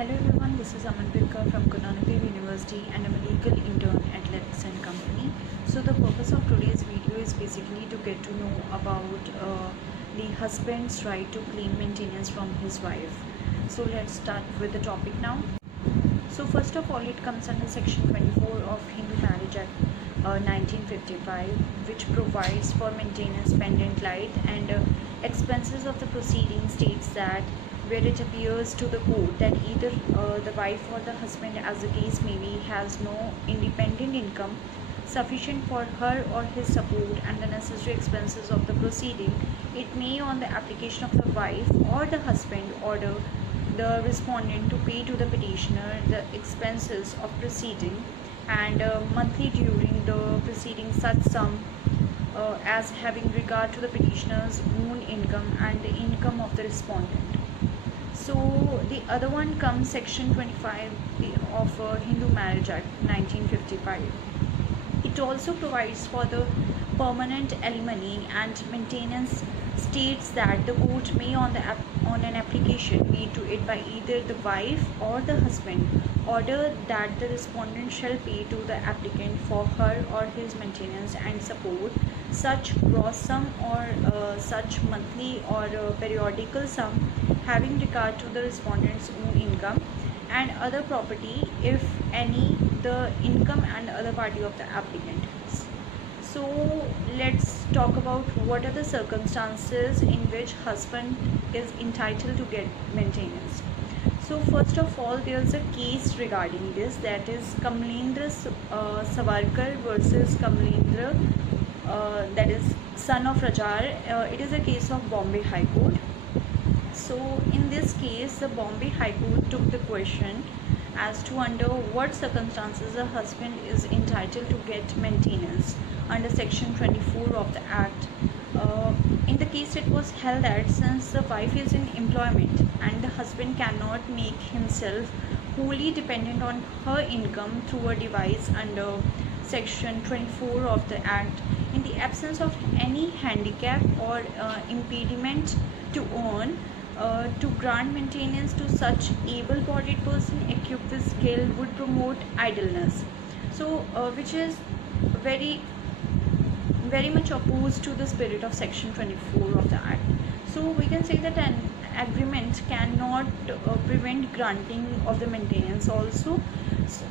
Hello everyone, this is Aman Pirkar from Guru Nanak Dev University and I'm a legal intern at Lex and Company. So the purpose of today's video is basically to get to know about the husband's right to claim maintenance from his wife. So let's start with the topic now. So first of all, it comes under section 24 of Hindu Marriage Act 1955, which provides for maintenance, pendant light and expenses of the proceeding. States that where it appears to the court that either the wife or the husband, as the case may be, has no independent income sufficient for her or his support and the necessary expenses of the proceeding, it may, on the application of the wife or the husband, order the respondent to pay to the petitioner the expenses of proceeding and monthly during the proceeding such sum as having regard to the petitioner's own income and the income of the respondent. So the other one comes section 25 of Hindu Marriage Act 1955. It also provides for the permanent alimony and maintenance. States that the court may, on an application made to it by either the wife or the husband, order that the respondent shall pay to the applicant for her or his maintenance and support such gross sum or such monthly or periodical sum having regard to the respondent's own income and other property, if any, the income and other party of the applicant. So let's talk about what are the circumstances in which husband is entitled to get maintenance. So first of all, there's a case regarding this, that is Kamalendra Savarkar versus Kamalendra, that is son of Rajar. It is a case of Bombay High Court. So in this case, the Bombay High Court took the question as to under what circumstances a husband is entitled to get maintenance under section 24 of the act. In the case, it was held that since the wife is in employment and the husband cannot make himself wholly dependent on her income through a device under section 24 of the act, in the absence of any handicap or impediment to earn, to grant maintenance to such able-bodied person equipped with skill would promote idleness. So which is very much opposed to the spirit of section 24 of the act. So we can say that an agreement cannot prevent granting of the maintenance also.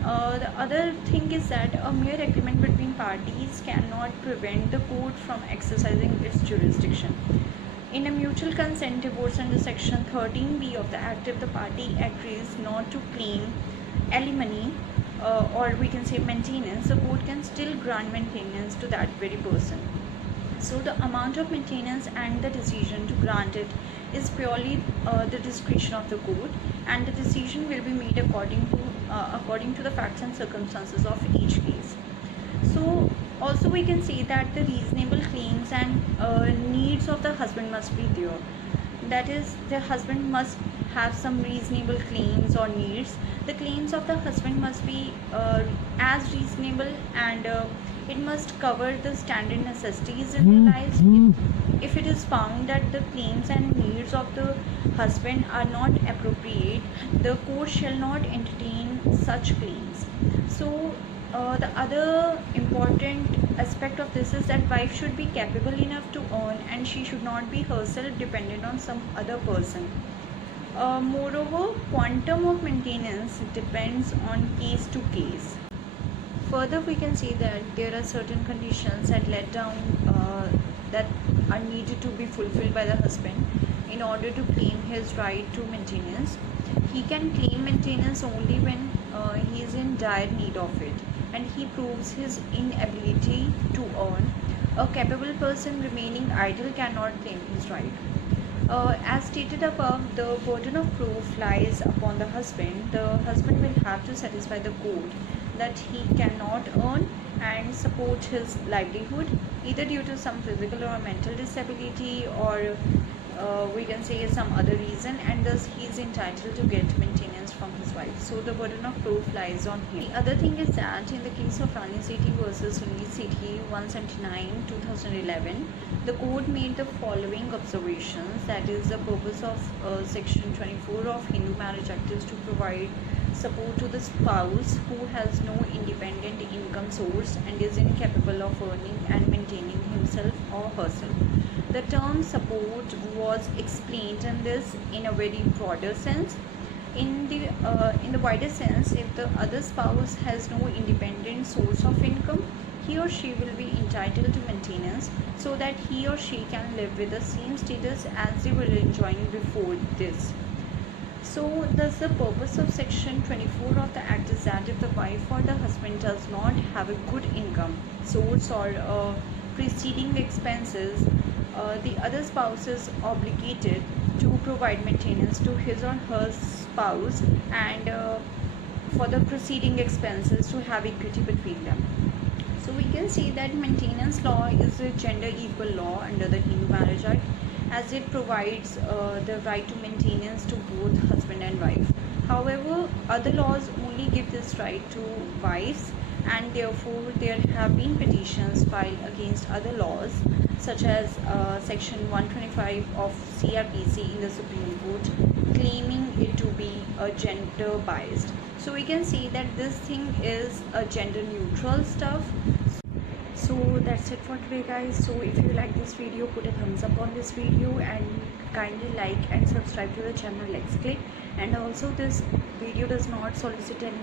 The other thing is that a mere agreement between parties cannot prevent the court from exercising its jurisdiction. In a mutual consent divorce under section 13b of the act, if the party agrees not to claim alimony or we can say maintenance, the court can still grant maintenance to that very person. So the amount of maintenance and the decision to grant it is purely the discretion of the court, and the decision will be made according to the facts and circumstances of each case. So also we can say that the reasonable claims and needs of the husband must be there. That is, the husband must have some reasonable claims or needs. The claims of the husband must be as reasonable and it must cover the standard necessities in their lives. If it is found that the claims and needs of the husband are not appropriate, the court shall not entertain such claims. So the other important aspect of this is that wife should be capable enough to earn and she should not be herself dependent on some other person. Moreover, quantum of maintenance depends on case to case. Further, we can see that there are certain conditions that let down that are needed to be fulfilled by the husband in order to claim his right to maintenance. He can claim maintenance only when he is in dire need of it and he proves his inability to earn. A capable person remaining idle cannot claim his right. As stated above, the burden of proof lies upon the husband. The husband will have to satisfy the court that he cannot earn and support his livelihood either due to some physical or mental disability or we can say some other reason, and thus he is entitled to get maintenance from his wife. so the burden of proof lies on him. The other thing is that in the case of Rani Sethi versus Sunil Sethi 179 2011, the court made the following observations, that is, the purpose of section 24 of Hindu Marriage Act is to provide support to the spouse who has no independent income source and is incapable of earning and maintaining himself or herself. The term support was explained in this in a very broader sense. In the wider sense, if the other spouse has no independent source of income, he or she will be entitled to maintenance so that he or she can live with the same status as they were enjoying before this. So thus the purpose of section 24 of the act is that if the wife or the husband does not have a good income source or preceding expenses, the other spouse is obligated to provide maintenance to his or her spouse and for the preceding expenses to have equity between them. So we can see that maintenance law is a gender equal law under the Hindu Marriage Act, as it provides the right to maintenance to both husband and wife. However, other laws only give this right to wives, and therefore there have been petitions filed against other laws such as section 125 of CRPC in the Supreme Court, claiming it to be gender biased. So we can see that this thing is a gender neutral stuff. So that's it for today, guys. So if you like this video, put a thumbs up on this video and kindly like and subscribe to the channel Let's Click. And also, this video does not solicit any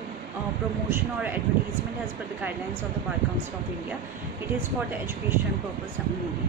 promotion or advertisement as per the guidelines of the Bar Council of India. It is for the education purpose only.